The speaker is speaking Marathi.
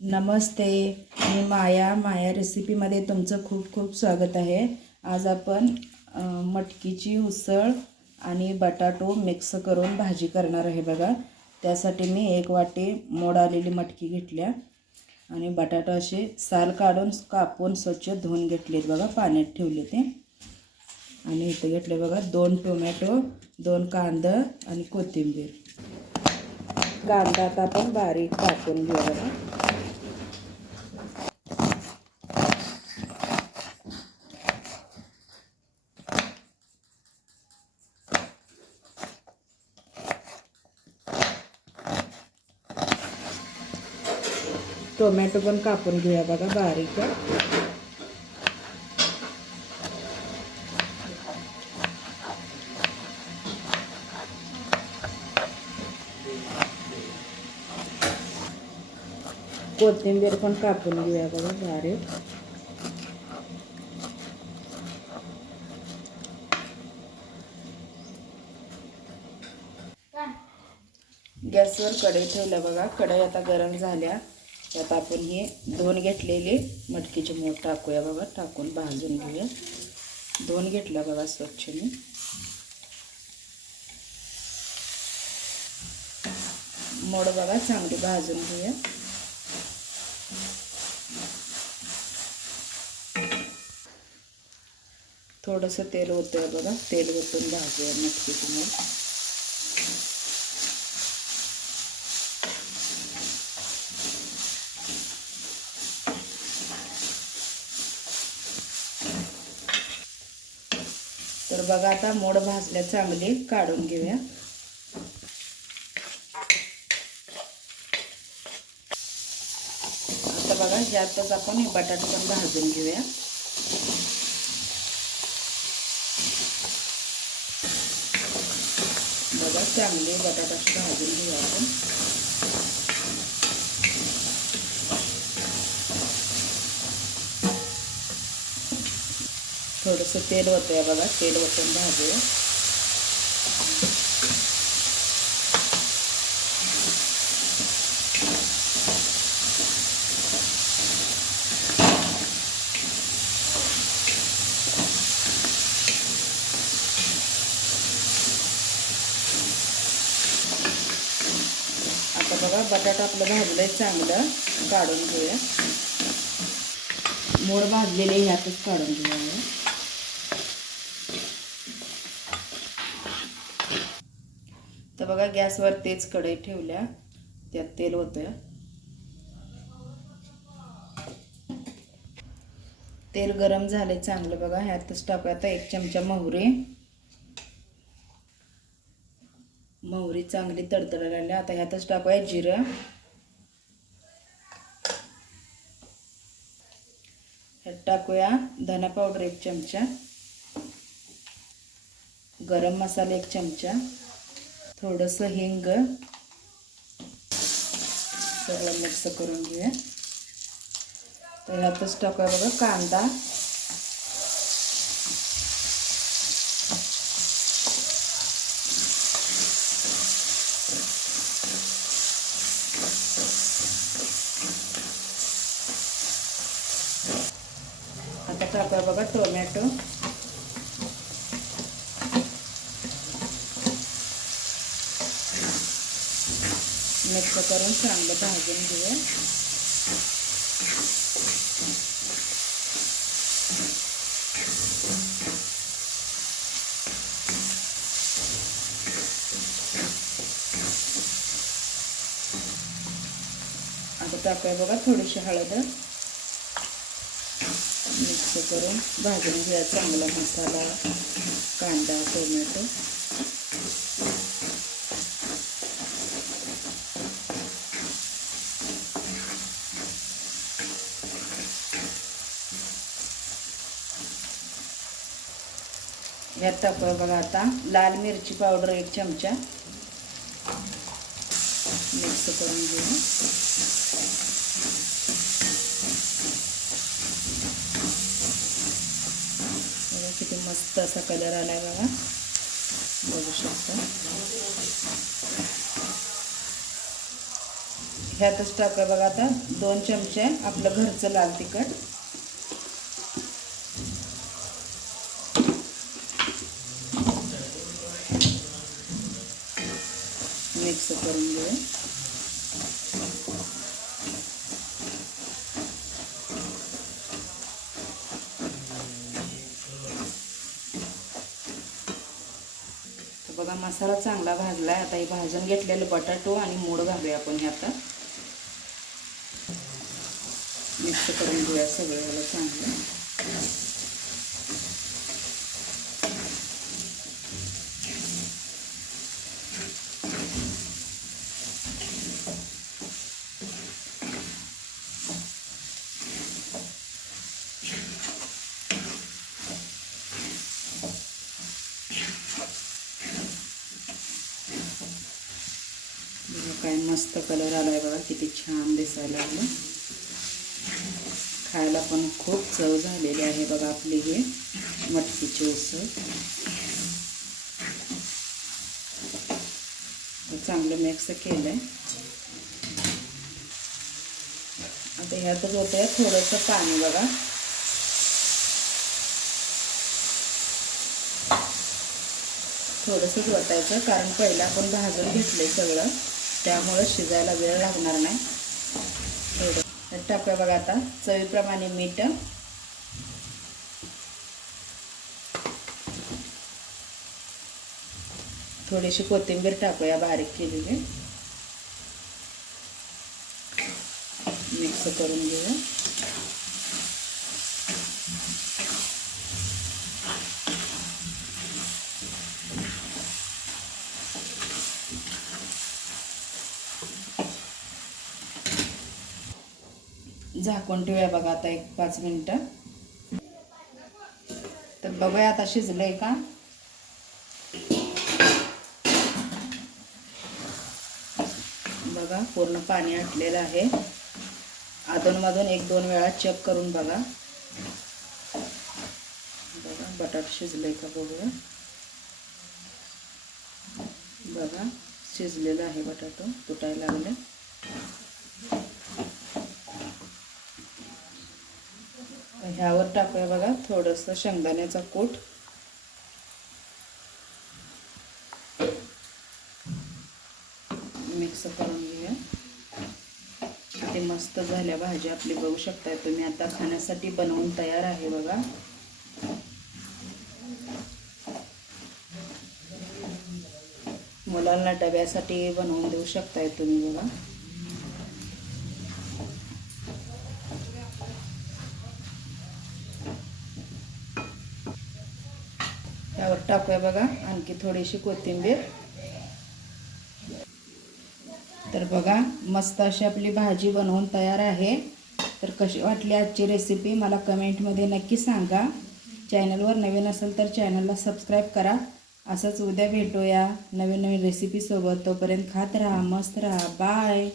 नमस्ते. मी माया माया रेसिपीमध्ये तुमचं खूप खूप स्वागत आहे. आज आपण मटकीची उसळ आणि बटाटो मिक्स करून भाजी करणार आहे बघा. त्यासाठी मी एक वाटी मोड आलेली मटकी घेतल्या आणि बटाटा असे साल काढून कापून स्वच्छ धुवून घेतलेत बघा पाण्यात ठेवले ते. आणि इथं घेतले बघा दोन टोमॅटो दोन कांदा आणि कोथिंबीर. कांदा आता आपण बारीक कापून घेऊ बघा. टोमॅटो पण कापून घेऊया बघा बारीक. कोथिंबीर पण कापून घेऊया बघा बारीक. गॅसवर कढई ठेवल्या बघा. कढई आता गरम झाल्या. त्यात आपण हे दोन घेतलेले मटकीचे मोठ टाकूया बघा टाकून भाजून घेऊया. दोन घेतल्या बघा स्वच्छ मी मोड बघा चांगली भाजून घेऊया. थोडंसं तेल होतं बघा तेल ओतून भाजूया मटकीची मोड. बघा आता मोड भाजल्या चांगली, काढून घेऊया. आता बटाटे पण भाजून घेऊया. बटाटा भाजून आपण. थोडंसं तेल होतं आहे बघा तेल वतून भाजूया आता बघा बटाटा आपलं भाजलं आहे चांगलं काढून घेऊया. मोड भाजलेले ह्यातच काढून घेऊया. बघा गॅसवर तेच कढई ठेवल्या. त्यात तेल होतं तेल गरम झाले चांगलं बघा ह्यातच टाकूया आता एक चमचा मोहरी. मोहरी चांगली तडतडायला लागली आता ह्यातच टाकूया जिरं. ह्यात टाकूया धना पावडर एक चमचा. गरम मसाला एक चमचा. थोडंसं हिंग सगळं मिक्स करून घेऊया. तर ह्यातच टाकूया बघा कांदा. आता टाकूया बघा टोमॅटो. मिक्स करून चांगलं भाजून घेऊया. आता टाकूया बघा थोडीशी हळद. मिक्स करून भाजून घ्या चांगला मसाला कांदा टोमॅटो. यात टाकूया बघा आता लाल मिरची पावडर एक चमचा. मिक्स करून घेऊ. किती मस्त असा कलर आला आहे बघा. बघू शकता. ह्यातच टाका बघा आता दोन चमचे आपलं घरचं लाल तिखट. मिक्स करून घेऊ. तर बघा मसाला चांगला भाजला आहे आता हे भाजून घेतलेलं बटाटो आणि मोड घालूया आपण हे आता. मिक्स करून घेऊया सगळं ह्याला चांगलं बघा काय मस्त कलर आला आहे बघा किती छान दिसायला लागलं. खायला पण खूप चव झालेली आहे बघा आपली हे मटकीची उसळ. चांगलं मिक्स केलं आहे आता ह्यातच आहे थोडंसं पाणी बघा. थोडंसंच वतायचं कारण पहिलं आपण भाजून घेतलंय सगळं. त्यामुळं शिजायला वेळ लागणार नाही. एवढं. तर टाकूया बघा आता. चवीप्रमाणे मीठ. थोडीशी कोथिंबीर टाकूया बारीक केलेली. मिक्स करून घेऊया. झाकून ठेवूया बघा आता एक पाच मिनटं. तर बघूया आता शिजलं आहे का? बघा पूर्ण पाणी आटलेलं आहे. अधूनमधून एक दोन वेळा चेक करून बघा. बघा बटाट शिजलंय का बघूया. बघा शिजलेलं आहे बटाटो तुटायला लागले ह्यावर टाकूया बघा थोडंसं शेंगदाण्याचा कूट. मिक्स करून घेऊया. ते मस्त झाल्या भाज्या आपली बघू शकताय तुम्ही आता खाण्यासाठी बनवून तयार आहे बघा. मुलांना डब्यासाठी बनवून देऊ शकताय तुम्ही बघा. टाकूया बघा आणखी थोडीशी कोथिंबीर. तर बघा मस्त अशी आपली भाजी बनवून तयार आहे. तर कशी वाटली आजची रेसिपी मला कमेंटमध्ये नक्की सांगा. चॅनलवर नवीन असेल तर चॅनलला सबस्क्राईब करा. असंच उद्या भेटूया नवीन नवीन रेसिपीसोबत तोपर्यंत खात राहा मस्त राहा. बाय